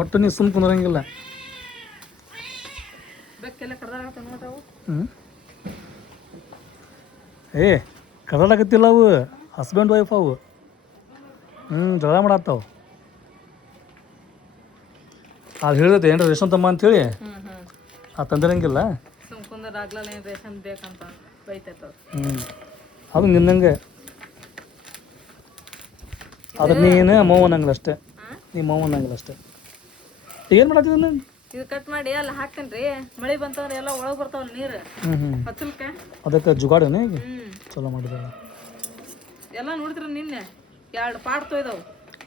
ಒಟ್ಟು ನೀವು ಸುಮ್ಮ ಕುಂದ್ರಂಗಿಲ್ಲ. ಹ್ಞೂ ಏ ಕದಾಡಕತ್ತಿಲ್ಲ ಅವು ಹಸ್ಬೆಂಡ್ ವೈಫ್ ಅವು. ಜಗಳ ಮಾಡತ್ತಾವು. ಅದು ಹೇಳಿದೆ ಏನ್ರ ರೇಷನ್ ತಮ್ಮ ಅಂಥೇಳಿ ಆ ತಂದಿರಂಗಿಲ್ಲ. ಅದು ನಿನ್ನಂಗೆ ಅದ್ರ ನೀನು ಮೌವನ್ನಂಗಿಲ್ಲ ಅಷ್ಟೇ. ನೀ ಮೌವನ್ನಂಗಿಲ್ಲ ಅಷ್ಟೇ. ಏನು ಮಾಡತ್ತಿದ್ದ ಇದು ಕಟ್ ಮಾಡಿ ಎಲ್ಲ ಹಾಕ್ತೇನ್ರಿ. ಮಳೆ ಬಂತಂದ್ರೆ ಎಲ್ಲ ಒಳಗೆ ಬರ್ತಾವಲ್ಲ ನೀರು ಹಚ್ಚಲ್ಕ. ಅದಕ್ಕೆ ಜುಗಾಡೇನೆ ಈಗ ಚಲೋ ಮಾಡಿದ ಎಲ್ಲ ನೋಡಿದ್ರೆ ನಿನ್ನೆ 2 ಪಾಟ್ ತೊಯ್ದವು.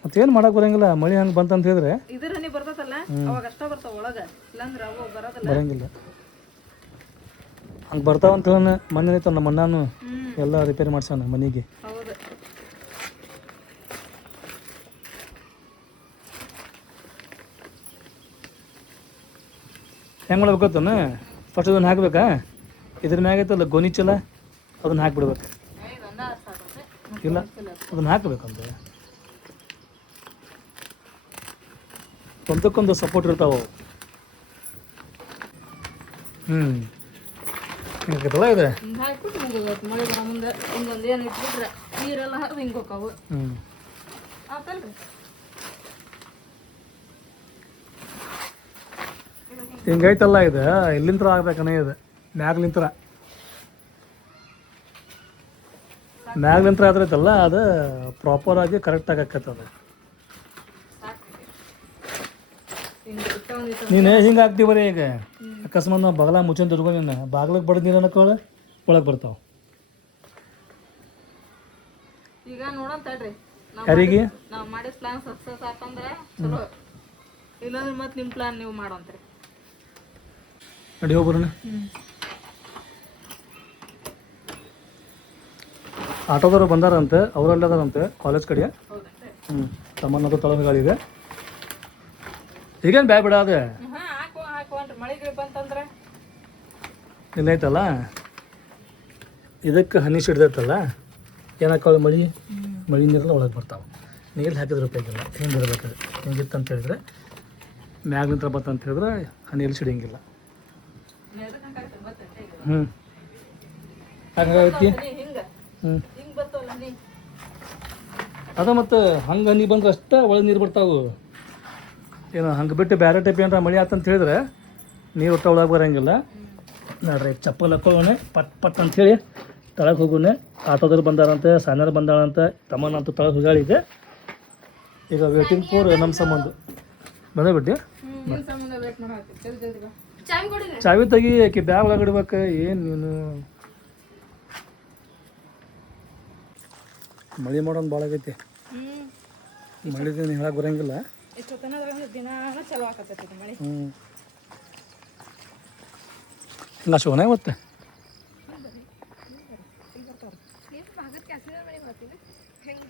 ಮತ್ತೇನು ಮಾಡಕ್ಕೆ ಬರಂಗಿಲ್ಲ. ಮಳೆ ಹಂಗೆ ಬಂತಂತ ಹೇಳಿದ್ರೆ ಇದ್ರ ಹನಿ ಬರ್ತದಲ್ಲ ಅವಾಗ ಅಷ್ಟ ಬರ್ತಾವ ಒಳಗೆ, ಇಲ್ಲಾಂದ್ರೆ ಅವು ಬರೋದಿಲ್ಲ. ಬರಂಗಿಲ್ಲ. ಹಂಗೆ ಬರ್ತಾವಂತ ಹೇಳ ಮೊನ್ನೆ ಐತ ನಮ್ಮ ಅಣ್ಣನು ಎಲ್ಲ ರಿಪೇರಿ ಮಾಡ್ಸೋಣ ಮನೆಗೆ. ಹೌದು. ಹೆಂಗೆ ಮಾಡ್ಬೇಕತ್ತಾನ ಫಸ್ಟ್ ಅದನ್ನು ಹಾಕ್ಬೇಕಾ. ಇದ್ರ ಮ್ಯಾಗ ಐತಲ್ಲ ಗೋನಿ ಚಲ ಅದನ್ನು ಹಾಕ್ಬಿಡ್ಬೇಕು. ಇಲ್ಲ ಅದನ್ನು ಹಾಕ್ಬೇಕಂತ ಒಂದಕ್ಕೊಂದು ಸಪೋರ್ಟ್ ಇರ್ತಾವ. ಹಿಂಗಲ್ಲ ಇದೆ. ಮಳೆ ಬರೋ ಮುಂದೆ ಹಿಂಗೊಂದು ಏನು ಇಟ್ಬಿಟ್ರೆ ನೀರೆಲ್ಲ ಹರಿದು ಹಿಂಗೆ ಹೋಗ್ತಾವು. ಆತಲ್ರಿ ಹಿಂಗೈತಲ್ಲ ಇದು ಎಲ್ಲಿಂತ್ರ ಆಗ್ಬೇಕನೇ ಇದೆ. ಮ್ಯಾಗ್ಲಿಂತ್ರ ಆದ್ರೈತಲ್ಲ ಅದು ಪ್ರಾಪರ್ ಆಗಿ ಕರೆಕ್ಟಾಗಿ ಆಕತ್ತದ. ನೀನು ಹಿಂಗೆ ಹಾಕ್ತೀವಿ ಬರೀ. ಈಗ ಅಕಸ್ಮಾತ್ ನಾವು ಬಗಲ ಮುಚ್ಚನ್ ತಿರ್ಕೊಂಡು ನೀನು ಬಾಗ್ಲಿಗೆ ಬಡ್ದು ನೀರು ಅನ್ನೋಕೆ ಒಳಗೆ ಬರ್ತಾವೆ. ಈಗ ನೋಡೋಣ ತಡ್ರಿ. ಯಾರಿಗೆ ನಾವು ಮಾಡಿದ ಪ್ಲಾನ್ ಸಕ್ಸಸ್ ಆತಂದ್ರೆ ಚಲೋ, ಇಲ್ಲಾಂದ್ರೆ ಮತ್ತೆ ನಿಮ್ಮ ಪ್ಲಾನ್ ನೀವು ಮಾಡೋಂತ್ರಿ. ನಡಿ ಹೋಗ್ಬರೋಣ. ಆಟೋದವರು ಬಂದಾರಂತೆ, ಅವರಲ್ಲದಾರಂತೆ ಕಾಲೇಜ್ ಕಡೆ. ತಮ್ಮನ್ನದು ತಳಗಾಳಿಗೆ ಈಗೇನು ಬ್ಯಾ ಬಿಡ ಅದೇ ಮಳೆಗೆ ಬಂತಂದ್ರೆ ಇಲ್ಲ ಐತಲ್ಲ. ಇದಕ್ಕೆ ಹನಿ ಸಿಡ್ದೈತಲ್ಲ ಏನಾಕಳು ಮಳೆ ನೀರೆಲ್ಲ ಒಳಗೆ ಬರ್ತಾವೆ. ನೀರು ಹಾಕಿದ್ರೆ ಉಪಯೋಗಿಲ್ಲ. ಹಿಂಗೆ ಇರ್ಬೇಕು. ಹಿಂಗಿತ್ತು ಅಂತ ಹೇಳಿದ್ರೆ ಮ್ಯಾಗ್ಲಿಂತ್ರ ಬರ್ತಂತ ಹೇಳಿದ್ರೆ ಹನಿಯಲ್ಲಿ ಸಿಡಿಯಂಗಿಲ್ಲ. ಹಂಗಾಗೈತಿ. ಅದ ಮತ್ತು ಹಂಗೆ ಹನಿ ಬಂದ್ರೆ ಅಷ್ಟೇ ಒಳಗೆ ನೀರು ಬರ್ತಾವೆ. ಏನು ಹಂಗೆ ಬಿಟ್ಟು ಬೇರೆ ಟೈಪ್ ಏನಾರ ಮಳೆ ಆತಂತ ಹೇಳಿದ್ರೆ ನೀರು ಒಟ್ಟು ಒಳಗೆ ಬರೋಂಗಿಲ್ಲ. ನೋಡ್ರಿ ಚಪ್ಪಲ್ ಹಾಕೊಳ್ಳೋಣ ಪಟ್ ಪಟ್ ಅಂಥೇಳಿ ತಳಗೆ ಹೋಗೋಣ. ಆಟೋದಲ್ಲಿ ಬಂದಾರಂತೆ, ಸಾಯನಾರು ಬಂದಾಳಂತೆ, ತಮ್ಮನಂತೂ ತಳಗೆ ಹೋಗಾಳಿದೆ. ಈಗ ವೇಟಿಂಗ್ ಫಾರ್ ನಮ್ಮ ಸಂಬಂಧ ಬಂದೇ ಬಿಟ್ಟು ಚಾವಿ ತೆಗಿ. ಆಕೆ ಬ್ಯಾಗ್ ಒಳಗೆ ಇಡ್ಬೇಕು. ಏನು ನೀನು ಮಳೆ ಮಾಡೋದು ಭಾಳ ಆಗೈತಿ. ಮಳೆ ದಿನ ಹೇಳಕ್ಕೆ ಬರೋಂಗಿಲ್ಲ. ಹಿಂಗೆ ಶೋನ ಇವತ್ತು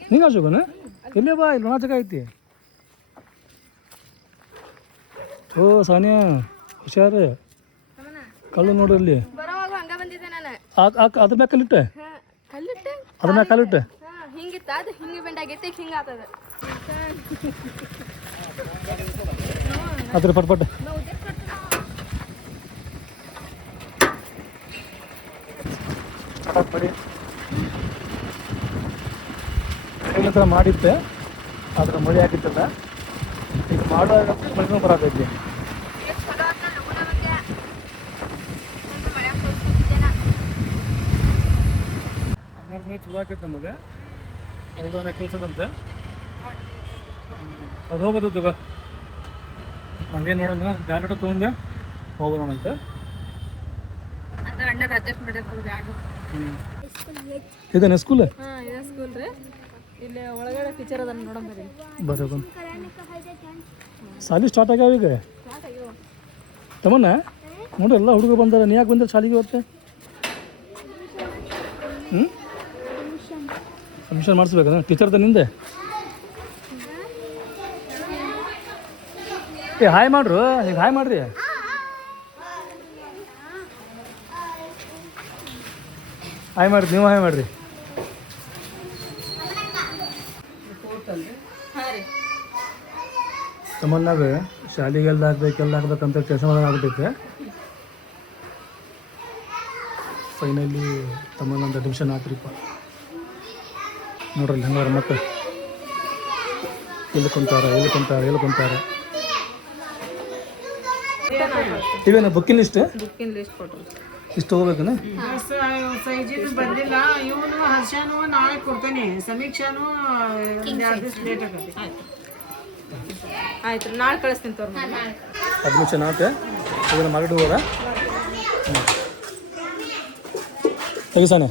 ಹಿಂಗೆ ಅಶೋಕನ ಇಲ್ಲೇ ಬಾ. ಇಲ್ಲಿ ನಾಚಕ ಐತಿ. ಓ ಸಾನಿಯಾ ಹುಷಾರು. ಕಲ್ಲು ನೋಡ್ರಿ ಅದ್ರ ಮ್ಯಾಗ ಕಲ್ಲಿಟ್ಟೆ. ಅದ್ರ ಮ್ಯಾಗ ಕಲ್ಲಿಟ್ಟೆ. ಅದ್ರ ಪಟ್ ಪಟ್ ಥರ ಮಾಡಿದ್ದೆ. ಅದ್ರ ಮಳೆ ಆಗಿತ್ತಲ್ಲ ಈಗ ಮಾಡುವಾಗ ಮಳೆನೂ ಬರತೈತಿ. ಚಲೋ ಆಕೈತೆ ನಮಗೆ. ಅದೊಂದು ಕೆಲಸದಂತೆ ಅದು ಹೋಗೋದು ತಗೋ. ಹಂಗೆ ನೋಡೋಣ. ಬ್ಯಾಡ ತೊಗೊಂಡೆ ಹೋಗೋಣ ಅಂತ. ಇದೇನೆ ಸ್ಕೂಲ್? ಸ್ಕೂಲ್ ರೀ. ಇಲ್ಲಿ ಒಳಗಡೆ ಟೀಚರ್ ಅದನ್ನ ನೋಡಂಬರಿ. ಬರೋದು ಶಾಲೆ ಸ್ಟಾರ್ಟ್ ಆಗ್ಯಾವ ಈಗ. ತಮ್ಮನ್ನ ನೋಡ್ರಿ ಎಲ್ಲ ಹುಡುಗರು ಬಂದಾರ. ನೀ ಯಾಕೆ ಬಂದ್ರೆ ಶಾಲೆಗೆ ಇವತ್ತು? ಅಡ್ಮಿಷನ್ ಮಾಡಿಸ್ಬೇಕಂದ್ರೆ ಟೀಚರ್ದ ನಿಂದೆ. ಏ ಹಾಯ್ ಮಾಡ್ರು. ಈಗ ಹಾಯ್ ಮಾಡ್ರಿ. ಹಾಯ್ ಮಾಡ್ರಿ. ನೀವು ಹಾಯ್ ಮಾಡ್ರಿ. ತಮ್ಮನ್ನಾಗ ಶಾಲೆಗೆ ಎಲ್ಲ ಹಾಕ್ಬೇಕಂತ ಕೆಲಸ ಮಾಡೋದಾಗ್ಬಿಟ್ಟೈತೆ. Finally ತಮ್ಮನೊಂದು admission ಹಾಕ್ರಿಪ್ಪ. ನೋಡ್ರಿ ಹಂಗಾರ ಮಕ್ಕಳು ಎಲ್ಲಿ ಕುಂತಾರೆ. ಇವೇನ ಬುಕ್ಕಿನ ಲಿಸ್ಟ್ ಕೊಟ್ಟರು. ಇಷ್ಟು ಹೋಗ್ಬೇಕನ? ಸೈಜಿದು ಬಂದಿಲ್ಲ. ಇವನು ಹರ್ಷನು ನಾಳೆ ಕೊಡ್ತಾನೆ. ಸಮೀಕ್ಷಾನು ಲೇಟ್ ಆಗತ್ತೆ. ಆಯ್ತು ನಾಳೆ ಕಳಿಸ್ತೀನಿ ತೋರ್. ಅಡ್ಮಿಷನ್ ಆಯ್ತು. ಇದನ್ನು ಮಾರ್ಕೆಟ್ ಹೋಗೋದಾ? ತೆಗಿಸಾನೆ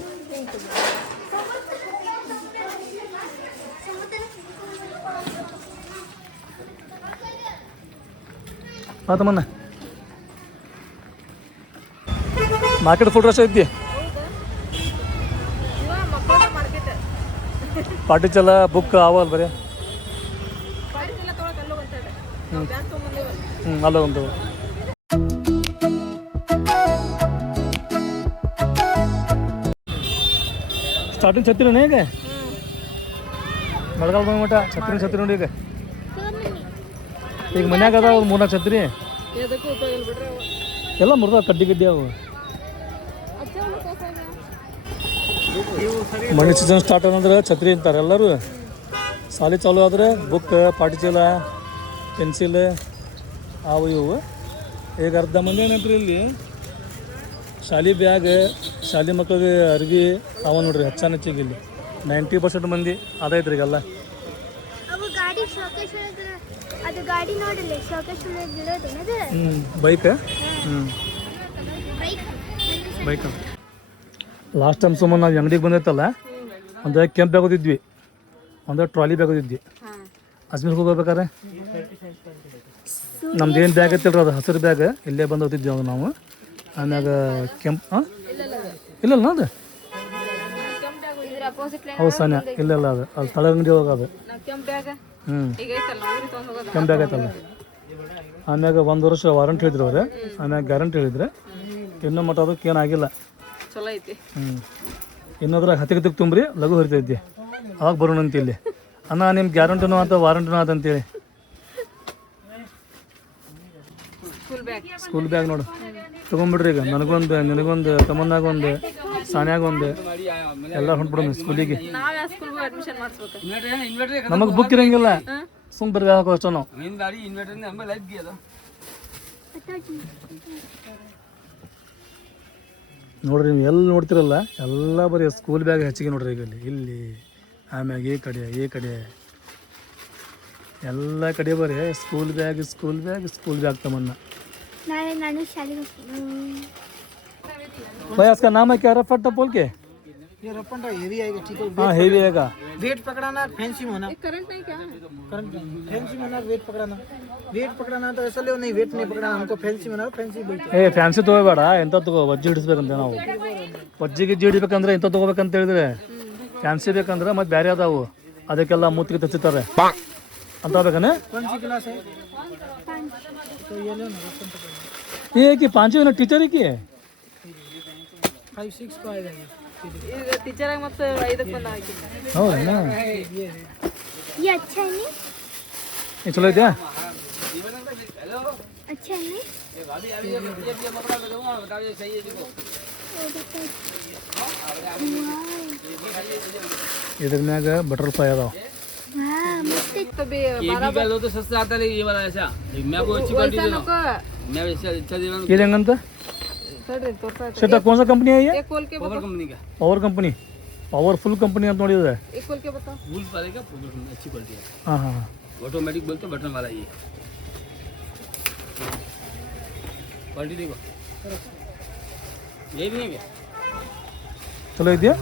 ತಮ್ಮನ್ನ ಮಾರ್ಕೆಟ್ ಫುಡ್ ರಶ್ ಐತಿ. ಪಾಟಿ ಚಲ ಬುಕ್ ಅವಲ್ ಬರೀ ಅಲ್ಲ ಒಂದು ಸ್ಟಾರ್ಟಿಂಗ್ ಛತ್ರಿ ಈಗ ಮಳೆಗಾಲ ಬಂದ ಮಟ ಛತ್ರಿ ನೋಡಿ. ಈಗ ಮನ್ಯಾಗ ಅದಾವ 3-4 ಛತ್ರಿ ಎಲ್ಲ ಮುರ್ದ ಕಡ್ಡಿ ಅವು. ಮಳೆ ಸೀಸನ್ ಸ್ಟಾರ್ಟ್ ಅಂದ್ರೆ ಛತ್ರಿ ಅಂತಾರೆ ಎಲ್ಲರೂ. ಸಾಲಿ ಚಾಲು ಆದ್ರೆ ಬುಕ್, ಪಾಟಿ ಚೀಲ, ಪೆನ್ಸಿಲ್ ಅವು ಇವು. ಈಗ ಅರ್ಧ ಮಂದಿ ಏನಂತ್ರಿ ಇಲ್ಲಿ ಶಾಲೆ ಬ್ಯಾಗ್, ಶಾಲೆ ಮಕ್ಕಳಿಗೆ ಅರ್ವಿ ಅವ ನೋಡ್ರಿ ಹೆಚ್ಚಿಗೆ ಇಲ್ಲಿ 90% ಮಂದಿ ಅದೈತ್ರಿ ಈಗೆಲ್ಲ. ಬೈಕ್ ಬೈಕ್ ಲಾಸ್ಟ್ ಟೈಮ್ ಸುಮ್ಮನೆ ನಾವು ಅಂಗಡಿಗೆ ಬಂದೈತಲ್ಲ, ಒಂದು ಕೆಂಪು ಬ್ಯಾಗ್ ಓದಿದ್ವಿ, ಒಂದು ಟ್ರಾಲಿ ಬ್ಯಾಗ್ ಓದಿದ್ವಿ. ಅಜ್ಮೀರ್ಗೆ ಹೋಗ್ಬೇಕಾರೆ ನಮ್ದು ಏನು ಬ್ಯಾಗ್ ಐತಿಲ್ರಿ ಅದು ಹಸಿರು ಬ್ಯಾಗ್ ಇಲ್ಲೇ ಬಂದು ಓದಿದ್ವಿ ಅವಾಗ ನಾವು. ಆಮ್ಯಾಗ ಕೆಂಪು ಇಲ್ಲಲ್ಲ ಅದು ಹೌದು ಸಾನ್ಯ ಇಲ್ಲೆಲ್ಲ ಅದು ತಳ ಅಂಗಡಿ ಹೋಗೋದು. ಕೆಂಪು ಬ್ಯಾಗ್ ಐತಲ್ಲ. ಆಮ್ಯಾಗ 1 ವರ್ಷ ವಾರಂಟಿ ಹೇಳಿದ್ರು ಅವ್ರೆ, ಆಮ್ಯಾಗ ಗ್ಯಾರಂಟಿ ಹೇಳಿದ್ರೆ. ಇನ್ನೂ ಮಟ್ಟ ಅದಕ್ಕೆ ಏನಾಗಿಲ್ಲ. ಇನ್ನೋದ್ರಾಗ ಹತ್ತಿಗೆ ತುಂಬ್ರಿ ಲಘು ಹರಿತೈತಿ ಅವಾಗ ಬರೋಣ ಅಂತ ಇಲ್ಲಿ. ಅಣ್ಣ ನಿಮ್ಮ ಗ್ಯಾರಂಟಿನೂ ಅಂತ ವಾರಂಟಿನೂ ಅಂತಂತೇಳಿ ಸ್ಕೂಲ್ ಬ್ಯಾಗ್ ನೋಡು ತೊಗೊಂಬಿಡ್ರಿ. ಈಗ ನನಗೊಂದು, ನಿನಗೊಂದು, ತಮ್ಮನ್ನಾಗೊಂದು, ಸಾನ್ಯಾಗೊಂದು ಎಲ್ಲ ಹೊಂಟ್ಬಿಡೋಣ ಸ್ಕೂಲಿಗೆ. ನಮಗೆ ಬುಕ್ ಇರಂಗಿಲ್ಲ, ಸುಮ್ ಬರ್ರಿ ಹಾಕೋ ಅಷ್ಟೋ ನಾವು. ನೋಡ್ರಿ ನೀವು ಎಲ್ಲಿ ನೋಡ್ತಿರಲ್ಲ ಎಲ್ಲ ಬರೀ ಸ್ಕೂಲ್ ಬ್ಯಾಗ್ ಹೆಚ್ಚಿಗೆ ನೋಡ್ರಿ. ಈಗ ಇಲ್ಲಿ ಆಮ್ಯಾಗ ಈ ಕಡೆ ಎಲ್ಲ ಕಡೆ ಬರೀ ಸ್ಕೂಲ್ ಬ್ಯಾಗ್ ತಮ್ಮನ್ನ. भाई इसका नाम है क्या? रफट बोल के ये रफट हेवी आएगा, ठीक है। हाँ हेवी आएगा। वेट पकड़ाना, फैंसी होना। करंट नहीं क्या? करंट फैंसी होना, वेट पकड़ाना तो ऐसा ले नहीं, वेट नहीं पकड़ाना हमको। फैंसी होना, फैंसी बेल्ट। ಏ ಫ್ಯಾನ್ಸಿ ತೊಗೋಬೇಡ, ಎಂತ ತಗೋ ವಜ್ಜಿ ಹಿಡಿಸ್ಬೇಕಂತ ನಾವು. ವಜ್ಜಿಗೆ ಹಿಡಿಬೇಕಂದ್ರೆ ಇಂಥ ತೊಗೋಬೇಕಂತ ಹೇಳಿದ್ರೆ, ಫ್ಯಾನ್ಸಿ ಬೇಕಂದ್ರೆ ಮತ್ತೆ ಬೇರೆ ಅದಾವು ಅದಕ್ಕೆಲ್ಲ ಮೂತಿಗೆ ತಚ್ಚಿತಾರೆ ಅಂತ ಹೋಗ್ಬೇಕನೆ. कौन सी क्लास है? तो ये लो ना, ये कि 5 टीचर है कि 5-6 को आएगा ये। ಈಗ ಟೀಚರ್ ಆಗಿ ಮತ್ತೆ 5ಕ್ಕೆ ಬಂದ ಹಾಕಿದ್ದೆ. ಹೌದಾ? ये अच्छा है नहीं? ये चलो क्या? अच्छा है नहीं? इधर में आगे बटरफ्लाई अदाव. हाँ मस्त तो भी ये भी का लो तो सस्ता आता है, ये वाला ऐसा मैं को अच्छी क्वालिटी दे रहा हूं। मैं ऐसा अच्छा दे रहा हूं। ये जंगन था ಸರಿ ತೋರ್ಸಾ. सेटा कौन सा कंपनी है ये? एक खोल के पावर बताओ. कंपनी का पावर कंपनी, पावरफुल कंपनी ಅಂತ ನೋಡಿದ್ರೆ. एक खोल के बताओ. वूल वाले का पावर कंपनी अच्छी क्वालिटी है। हां हां ऑटोमेटिक बोलते बटन वाला ये क्वालिटी देखो, ये भी नहीं क्या चलो ಇದೆಯಾ?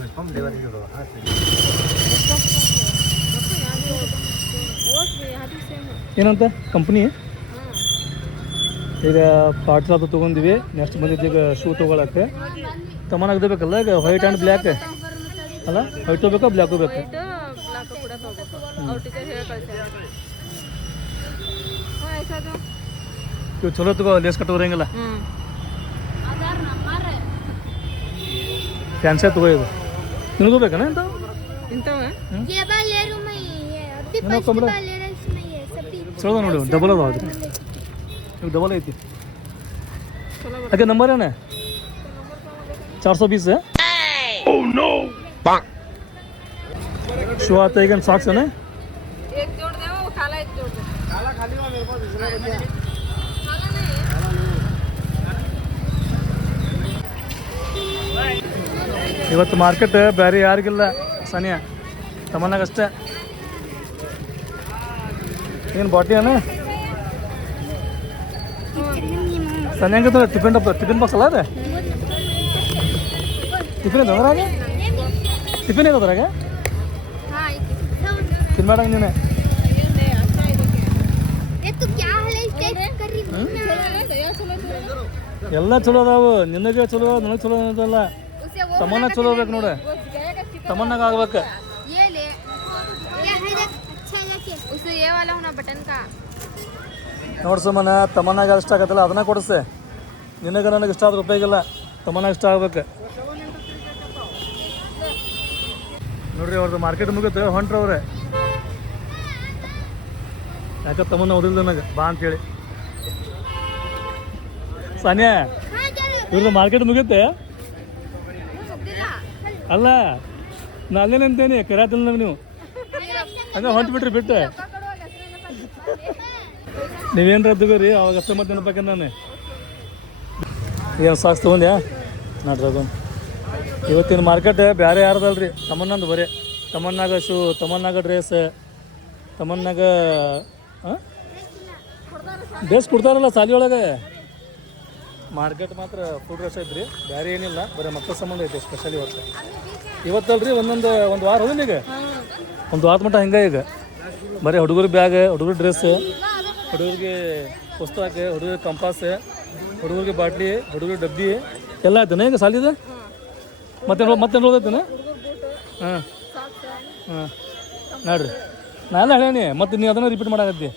ಏನಂತ ಕಂಪ್ನಿ? ಈಗ ಪಾರ್ಟ್ಸ್ ಅದು ತೊಗೊಂಡಿವಿ. ನೆಕ್ಸ್ಟ್ ಬಂದಿದ್ದು ಈಗ ಶೂ ತೊಗೊಳಕ್ಕೆ. ತಮ್ಮನಾಗ ಬೇಕಲ್ಲ ಈಗ ವೈಟ್ ಆ್ಯಂಡ್ ಬ್ಲ್ಯಾಕ್ ಅಲ್ಲ, ವೈಟ್ ಬೇಕಾ ಬ್ಲ್ಯಾಕ್ ಬೇಕು? ಬ್ಲಾಕ್ ಕೂಡ ತಗೋಬೇಕು. ಅವ್ರ ಟೀಚರ್ ಹೇಳಿ ಕಳಿಸ್ತಾರೆ. ಹಾ ಆಯ್ತು. ಇವು ಚಲೋ ತಗೋ, ಲೇಸ್ ಕಟ್ ಬರಂಗಿಲ್ಲ. ಫ್ಯಾನ್ಸಿ ತಗೋ. ಇದು ನಿನಗೂ ಬೇಕನ ಅಂತ ಇಂತವ? ये बार ले लूँ मैं, ये अभी ಏನೋ फर्स्ट ಕಮ್ರ बार ले रहा इसमें, ये सभी ಚಲೋ ನೋಡಿ, ಡಬಲ್ ಅದಾವ ಅದು. ಈಗ ಡಬಲ್ ಐತಿ ಅದೇ ನಂಬರ್ ಏನ 420 शू आता है क्या सॉक्स है ना एक जोड़ दे वो काला एक जोड़ दे काला खाली हुआ मेरे पास दूसरा बचा काला नहीं ಇವತ್ತು ಮಾರ್ಕೆಟ್ ಬೇರೆ ಯಾರಿಗಿಲ್ಲ ಸನಿಯ ತಮ್ಮನಾಗಷ್ಟೇ ಏನು ಬಾಟಿ ಅಣ್ಣ ಸನಿ ಹೆಂಗದ ಟಿಫಿನ್ ಬಾಕ್ಸ್ ಅಲ್ಲ ಅದೇ ಟಿಫಿನ್ ಇದೆ ಅದ್ರಾಗ ಟಿಫಿನ್ ಇದೆ ಅದ್ರಾಗ ತಿನ್ಬೇಡ ನೀನು ये तो क्या है टेस्ट कर रही हूं ಎಲ್ಲ ಚಲೋ ಅದಾವು ನಿನಗೆ ಚಲೋ ನನಗೆ ಚಲೋ ಅನ್ನೋದಲ್ಲ उसे वो ತಮ್ಮನ್ನ ಚಲೋ ಬೇಕು ನೋಡ ತಮ್ಮನ್ನಾಗ ಆಗ್ಬೇಕು ये ले क्या है देख अच्छा है कि उसे ये वाला होना बटन का ನೋಡ್ ಸುಮ್ಮನ ತಮ್ಮನ್ನಾಗ ಇಷ್ಟ ಆಗತ್ತಲ್ಲ ಅದನ್ನ ಕೊಡಿಸೆ ನಿನಗೆ ನನಗೆ ಇಷ್ಟ ಆದ್ರೆ ಉಪಯೋಗಿಲ್ಲ ತಮ್ಮನ್ನಾಗ ಇಷ್ಟ ಆಗ್ಬೇಕು ನೋಡ್ರಿ ಅವ್ರದ್ದು ಮಾರ್ಕೆಟ್ ಮುಗಿತು ಹೊಂಟ್ರ ಅವ್ರೆ ಯಾಕೆ ತಮ್ಮನ್ನ ಓದಿಲ್ಲ ನನಗೆ ಬಾ ಅಂತೇಳಿ ಸಾನ್ಯಾ हां चलो ಇವ್ರದ್ದು ಮಾರ್ಕೆಟ್ ಮುಗಿತೆ ಅಲ್ಲ ನಾನು ಅಂತೇನೆ ಕರಾತಿಲ್ಲ ನಂಗೆ ನೀವು ಹಂಗೆ ಹೊಂಟು ಬಿಟ್ರಿ ಬಿಟ್ಟು ನೀವೇನು ರದ್ದುಗೋರಿ ಅವಾಗ ಅಷ್ಟೇ ಮತ್ತೆ ನೆನಪಾಕ ನಾನು ಏನು ಸಾಕ್ಸ್ ತೊಗೊಂಡ್ಯಾ ನೋಡ್ರಿ ಅದೊಂದು ಇವತ್ತಿನ ಮಾರ್ಕೆಟ್ ಬೇರೆ ಯಾರ್ದಲ್ರಿ ತಮ್ಮನ್ನಂದು ಬರೀ ತಮ್ಮನ್ನಾಗ ಶೂ ತಮ್ಮನ್ನಾಗ ಡ್ರೆಸ್ ತಮ್ಮನ್ನಾಗ ಡ್ರೆಸ್ ಕೊಡ್ತಾರಲ್ಲ ಸಾಲಿ ಒಳಗೆ ಮಾರ್ಕೆಟ್ ಮಾತ್ರ ಫುಲ್ ರಶ್ ಐತ್ರಿ ಬೇರೆ ಏನಿಲ್ಲ ಬರೀ ಮಕ್ಕಳ ಸಂಬಂಧ ಐತೆ ಸ್ಪೆಷಲಿ ಇವತ್ತಲ್ರಿ ಒಂದು ವಾರ ಹೋದಿಲ್ಲ ಈಗ ಒಂದು ವಾರ ಮಟ್ಟ ಹಿಂಗೆ ಈಗ ಬರೀ ಹುಡುಗರು ಬ್ಯಾಗ್ ಹುಡುಗರು ಡ್ರೆಸ್ ಹುಡುಗರಿಗೆ ಪುಸ್ತಕ ಹುಡುಗರಿಗೆ ಕಂಪಾಸ್ ಹುಡುಗರಿಗೆ ಬಾಟ್ಲಿ ಹುಡುಗರು ಡಬ್ಬಿ ಎಲ್ಲ ಆಯ್ತಾನೆ ಈಗ ಸಾಲಿದ ಮತ್ತೆ ಓದೈತೇನೆ ಹಾಂ ಹಾಂ ನೋಡ್ರಿ ನಾನೆಲ್ಲ ಹೇಳೇನಿ ಮತ್ತೆ ನೀವು ಅದನ್ನು ರಿಪೀಟ್ ಮಾಡಾಕತ್ತಿ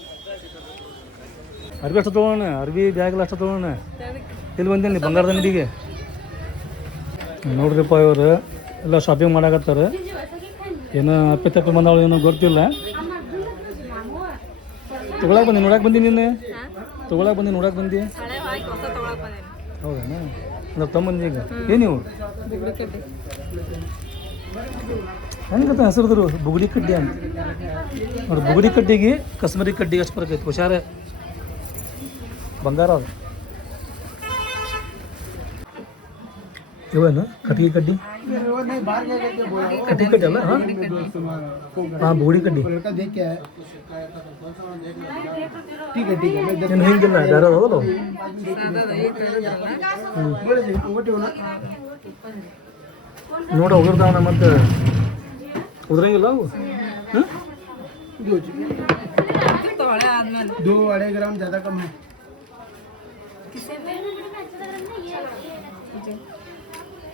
ಅರ್ಬಿ ಅಷ್ಟು ತೊಗೊಳ್ಳೋಣ ಅರ್ಬಿ ಬ್ಯಾಗ್ಲ ಅಷ್ಟು ತೊಗೊಳ್ಳೋಣ ಇಲ್ಲಿ ಬಂದೇನಿ ಬಂಗಾರದ ಅಂಗಡಿಗೆ ನೋಡ್ರಿಪ್ಪ ಇವರು ಎಲ್ಲ ಶಾಪಿಂಗ್ ಮಾಡಾಕತ್ತಾರೆ ಏನೋ ಅಪ್ಪಿ ತಪ್ಪಿ ಬಂದವಳು ಏನೋ ಗೊತ್ತಿಲ್ಲ ತೊಗೊಳಕ್ಕೆ ಬಂದಿ ನೋಡಕ್ಕೆ ಬಂದಿ ನೀನು ತೊಗೊಳಕ್ಕೆ ಬಂದು ನೋಡಕ್ಕೆ ಬಂದಿ ಹಳೆ ಹಾಕಿ ಹೊಸ ತಗೊಳಕ್ ಬಂದೇನಿ ಹೌದಾ ಅಂದ್ರೆ ತಮ್ಮಂದಿ ಈಗ ಏನಿವು ಬುಗುಡಿ ಕಡ್ಡಿ ಹೆಂಗೆ ಗೊತ್ತಾ ಹೆಸರುದ್ರು ಬುಗುಡಿ ಕಡ್ಡಿ ಅಂತ ನೋಡಿ ಬುಗುಡಿ ಕಡ್ಡಿಗೆ ಕಸ್ಮರಿ ಕಡ್ಡಿಗೆ ಅಷ್ಟು ಫರಕ್ ಐತಿ ಹುಷಾರೇ ಬಂಗಾರ ಅದು ಇವೇನು ಕಟ್ಟಿಗೆ ಕಡ್ಡಿ वो नहीं बाहर गया करके बोला ಕಟ್ಟಿಗೆ ಕಡ್ಡಿ ಅಲ್ಲ ಹಾಂ ಬುಗುಡಿ ಕಡ್ಡಿ लड़का देख के आया ठीक है मैं ಏನು ಹಿಂಗಿಲ್ಲ ಬೇರೆ ಅದಲ್ಲ बोले थे ओटे होना ನೋಡ ಉದುರ್ದಾವನ ಮತ್ತೆ ಉದ್ರಂಗಿಲ್ಲ ಅವು ಹ್ಞೂ ಹಳೆ ಆದ್ಮೇಲೆ 2 ग्राम ज़्यादा कम है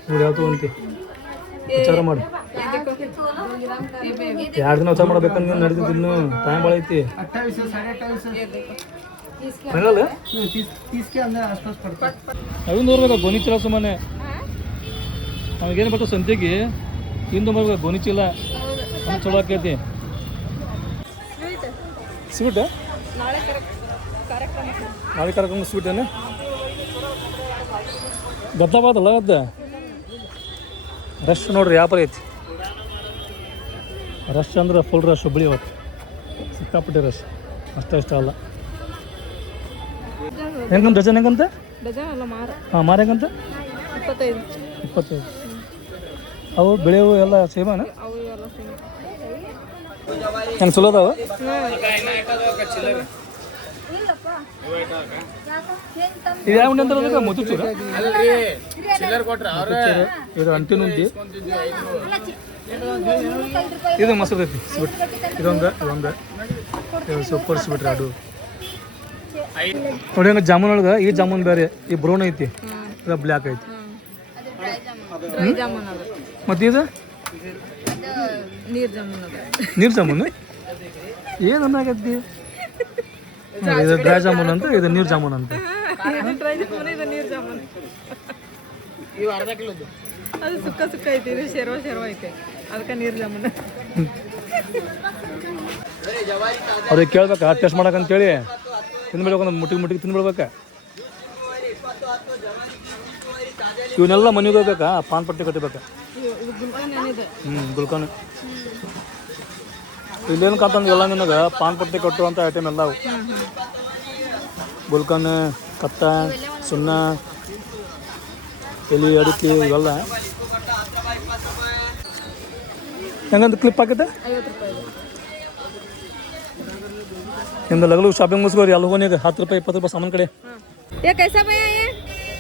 ನೋಡಿ ಯಾವ ತೊಗೊಂತಿ ವಿಚಾರ ಮಾಡಿ 2 ದಿನ ವಿಚಾರ ಮಾಡ್ಬೇಕಂದ್ರೆ ನೀನು ನಡೀತಿದ್ದು ಇನ್ನೂ ಟೈಮ್ ಭಾಳ ಐತಿ 28 से 28.5 ಫೈನಲ್ 30 के अंदर आसपास पड़ता है ಅದನ್ನು ನೋಡ್ಬೇಕು ಗೋಣಿ ಚೀಲ ಸುಮ್ಮನೆ ನಮಗೇನು ಬರ್ತಾವ ಸಂತೆಗೆ ಹಿಂದೆ ಬರ್ಬೇಕು ಗೋಣಿ ಚೀಲ ಅದು ಚಲೋ ಆಕೈತಿ ಸ್ವೀಟ್ ನಾಳೆ ಕಾರ್ಯಕ್ರಮ ನಾಳೆ ಕರ್ಕೊಂಡು ಸ್ವೀಟ್ ಏನು ಗದ್ದಬಾದಲ್ಲ ಗದ್ದ ರಶ್ ನೋಡ್ರಿ ವ್ಯಾಪಾರ ಐತಿ ರಶ್ ಅಂದ್ರೆ ಫುಲ್ ರಶ್ ಹುಬ್ಳಿ ಇವತ್ತು ಸಿಕ್ಕಾಪಟ್ಟೆ ರಶ್ ಅಷ್ಟೇ ಇಷ್ಟ ಅಲ್ಲ ಹೆಂಗಂತ ಡಜನ್ ಹೆಂಗಂತ ಡಜನ್ ಅಲ್ಲ ಮಾರ ಹಾಂ ಮಾರು ಹೆಂಗಂತ 25 ಅವು ಬೆಳೆವು ಎಲ್ಲ ಸೇಮಾನ ಅವು ಎಲ್ಲ ಸೇಮ್ ಹೆಂಗೆ ಚಲೋ ಅದಾವ ಇದು ಯಾವ ಉಂಡೆ ಅಂತಾರ ಮುತ್ತುಚೂರ ಇದು ಅಂಟಿನುಂದಿ ಇದು ಮಸ್ತ್ ಐತಿ ಸ್ವೀಟ್ ಇದೊಂದು ಸೂಪರ್ ಸ್ವೀಟ್ ರಾಡು ನೋಡಿ ಹಂಗೆ ಜಾಮೂನ್ ಒಳಗೆ ಈ ಜಾಮೂನ್ ಬೇರೆ ಈ ಬ್ರೌನ್ ಐತಿ ಇದು ಬ್ಲ್ಯಾಕ್ ಐತಿ ಡ್ರೈ ಜಾಮೂನ್ ಅದು ಮತ್ತು ಇದು ನೀರ್ ಜಾಮೂನ್ ಅದು ನೀರು ಜಾಮೂನು ಏನು ಅನ್ನಾಗತ್ತಿ ಇದು ಡ್ರೈ ಜಾಮೂನ್ ಅಂತ ಇದು ನೀರು ಜಾಮೂನ್ ಅಂತ ಇದು ಡ್ರೈ ಜಾಮೂನ್ ಇದು ನೀರ್ ಜಾಮೂನ್ ये अर्धा किलो दो ಅದು ಸುಕ್ಕ ಐತಿ ಇದು ಶೆರ್ವ ಐತೆ ಅದಕ್ಕೆ ನೀರ್ ಜಾಮೂನ್ ಅವ್ರಿಗೆ ಕೇಳ್ಬೇಕಾ ಟೆಸ್ಟ್ ಮಾಡಕ್ಕಂತೇಳಿ ತಿಂದ್ಬಿಡ್ಬೇಕು ಒಂದು ಮುಟ್ಟಿಗೆ ತಿಂದ್ಬಿಡ್ಬೇಕಾ. ಇವನ್ನೆಲ್ಲ ಮನೆಗೆ ಹೋಗ್ಬೇಕಾ ಪಾನ್ ಪಟ್ಟಿ ಕಟ್ಟಬೇಕಾ. ಗುಲ್ಕನ್ ಇಲ್ಲೇನು ಕಾತಂದ್ರೆ ಎಲ್ಲ ನಿನಗೆ ಪಾನ್ ಪಟ್ಟಿ ಕಟ್ಟುವಂಥ ಐಟಮ್ ಎಲ್ಲ ಅವು. ಗುಲ್ಕನ್, ಕತ್ತ, ಸುಣ್ಣ, ಎಲೆ ಅಡಿಕೆ ಇವೆಲ್ಲ ಹೆಂಗಂತ ಕ್ಲಿಪ್ ಹಾಕಿದ್ದೆ. ನಿಮ್ದು ಲಗಲು ಶಾಪಿಂಗ್ ಮುಗಿಸ್ಕೋರಿ ಅಲ್ಲಿ ಹೋಗಿ 10 ರೂಪಾಯಿ 20 ರೂಪಾಯಿ ಸಾಮಾನು ಕಡೆ.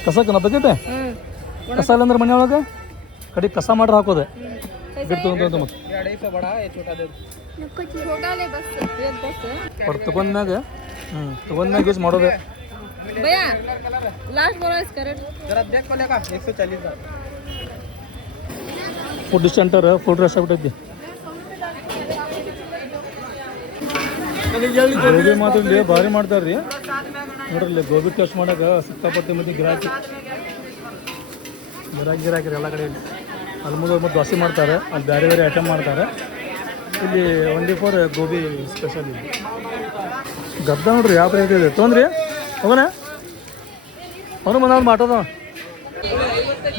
ಕಸ ಬಕೆಟ್ ಕಸ ಇಲ್ಲ ಅಂದ್ರೆ ಮನೆ ಒಳಗೆ ಕಡೆ ಕಸ ಮಾಡ್ರೆ ಹಾಕೋದೆ ಗಿಟ್ಟು ಮತ್ತೆ ತಗೊಂಡ್ಮ್ಯಾಗ ತಗೊಂಡ್ಮ್ಯಾಗ ಯೂಸ್ ಮಾಡೋದೆ. ಫುಡ್ ಸೆಂಟರ್ ಫುಡ್ ರಶ್ ಆಗ್ಬಿಟ್ಟೈತಿ. ಗೋಬಿ ಮಾತ್ರ ಭಾರಿ ಮಾಡ್ತಾರೆ ರೀ ನೋಡ್ರಿ. ಗೋಬಿ ಟೇಸ್ಟ್ ಮಾಡಕ್ಕೆ ಸಿಕ್ಕಾಪಟ್ಟೆ ಮತ್ತೆ ಗಿರಾಕಿ ಎಲ್ಲ ಕಡೆ. ಅಲ್ಲಿ ಮುಂದೆ ಮತ್ತು ದೋಸೆ ಮಾಡ್ತಾರೆ, ಅಲ್ಲಿ ಬೇರೆ ಬೇರೆ ಐಟಮ್ ಮಾಡ್ತಾರೆ. ಇಲ್ಲಿ 24 ಗೋಬಿ ಸ್ಪೆಷಲ್ ಇದೆ. ಗದ್ದ ನೋಡ್ರಿ ಯಾವ ರೇಟ್ ಇದೆ ತೊಂದ್ರಿ ಹೋಗೋಣ. ಅವನು ಬಂದವ್ರು ಮಾಟೋದ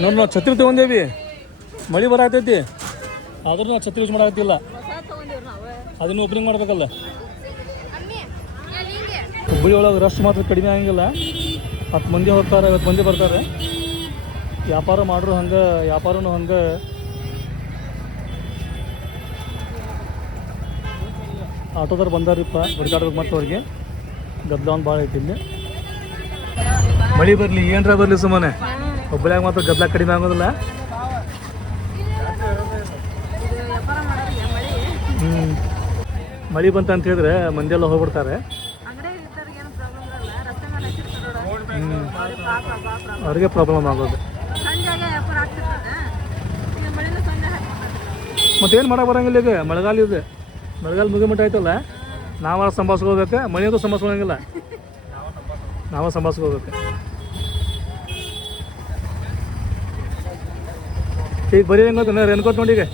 ನೋಡಿ. ನಾವು ಛತ್ರಿ ತೊಗೊಂಡೇವಿ, ಮಳೆ ಬರತೈತಿ ಆದ್ರೂ ನಾವು ಛತ್ರಿ ಯೂಸ್ ಮಾಡಾಕತ್ತಿಲ್ಲ. ಅದನ್ನು ಓಪನಿಂಗ್ ಮಾಡ್ಬೇಕಲ್ಲ. ಹುಬ್ಬಳ್ಳಿ ಒಳಗೆ ರಶ್ ಮಾತ್ರ ಕಡಿಮೆ ಆಗಂಗಿಲ್ಲ. 10 ಮಂದಿ ಹೋಗ್ತಾರೆ, 50 ಮಂದಿ ಬರ್ತಾರೆ. ವ್ಯಾಪಾರ ಮಾಡ್ರು ಹಂಗೆ, ವ್ಯಾಪಾರನೂ ಹಂಗೆ. ಆಟೋದವ್ರು ಬಂದಾರಿಪ್ಪ ಹುಡುಕಾಡ್ಬೇಕು. ಮತ್ತು ಅವ್ರಿಗೆ ಗದ್ದಲ ಒಂದು ಭಾಳ ಐತಿ ಇಲ್ಲಿ. ಮಳೆ ಬರಲಿ ಏನರ ಬರಲಿ ಸುಮ್ಮನೆ ಹುಬ್ಬಳ್ಳಿಯಾಗ ಮಾತ್ರ ಗದ್ದಲ ಕಡಿಮೆ ಆಗೋದಿಲ್ಲ. ಮಳೆ ಬಂತ ಅಂತ ಹೇಳಿದ್ರೆ ಮಂದಿ ಎಲ್ಲ ಹೋಗ್ಬಿಡ್ತಾರೆ. ಅವ್ರಿಗೆ ಪ್ರಾಬ್ಲಮ್ ಆಗೋದು. ಮತ್ತೇನು ಮಾಡಕ್ಕೆ ಬರೋಂಗಿಲ್ಲ. ಈಗ ಮಳೆಗಾಲ ಇದೆ, ಮಳೆಗಾಲ ಮುಗಿಮಟ್ಟ ಆಯ್ತಲ್ಲ. ನಾವ ಸಂಭಾಳಿಸ್ಕೋಬೇಕು, ಮಳೆಯದು ಸಂಭಾಳಿಸ್ಕೊಳಂಗಿಲ್ಲ, ನಾವ ಸಂಭಾಳಿಸ್ಕೋಬೇಕು. ಈಗ ಬರೀ ಹೆಂಗೆ ರೇನ್ಕೋಟ್ ನೋಡಿ. ಈಗ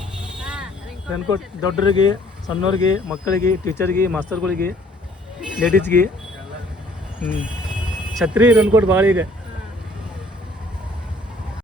ರೇನ್ಕೋಟ್ ದೊಡ್ಡರಿಗೆ, ಸಣ್ಣವ್ರಿಗೆ, ಮಕ್ಕಳಿಗೆ, ಟೀಚರ್ಗೆ, ಮಾಸ್ತರ್ಗಳಿಗೆ, ಲೇಡೀಸ್ಗೆ. ಛತ್ರಿ ರೇನ್ಕೋಟ್ ಭಾಳ ಈಗ